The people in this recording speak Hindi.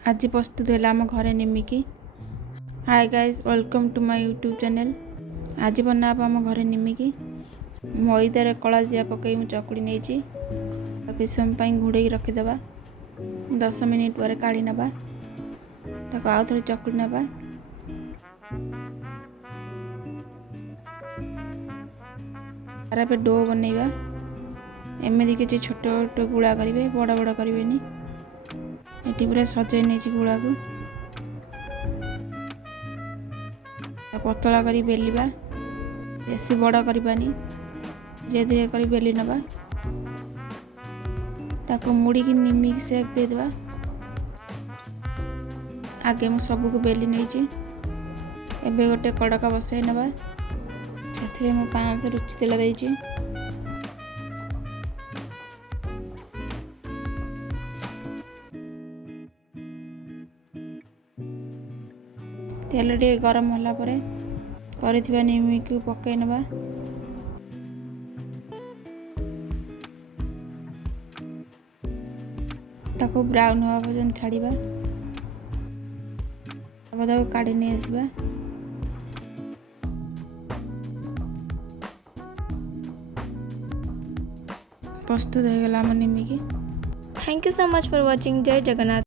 आज प्रस्तुत है आम घरे निमिकी। Hi guys, welcome to my YouTube channel. आज बना आम घरे निमिकी। मैदार कला जिया पकई मु चकुड़ी नहीं किछ समय घोड़े रखीदे। 10 मिनिट पर काढ़ी नवा। आउ थे चकुड़ी नवा। तार पे डो बनइबा। एमती किसी छोट छोट गुड़ा करेंगे, बड़ बड़ करेंगे। ये पूरा सजाई नहीं गुड़ा को पतला करी बेलिबा। बेसी बड़ करवानी, धीरे धीरे कर बेली नवा। ताको मुड़ी की निमिकी सेक देदेबा। आगे मु सबको बेली नहीं। एबे गोटे कड़का बसाई नवा। से मु 500 रुचि तेल देइछि। तेल टे गरम होला परे करिथिबा निमिकी पकाई नवा। ताको ब्राउन हवा पर्यंत छाड़िबा। ताको काढ़ी नहीं आसबा। प्रस्तुत हो गला निमिकी। Thank you so much for watching. जय जगन्नाथ।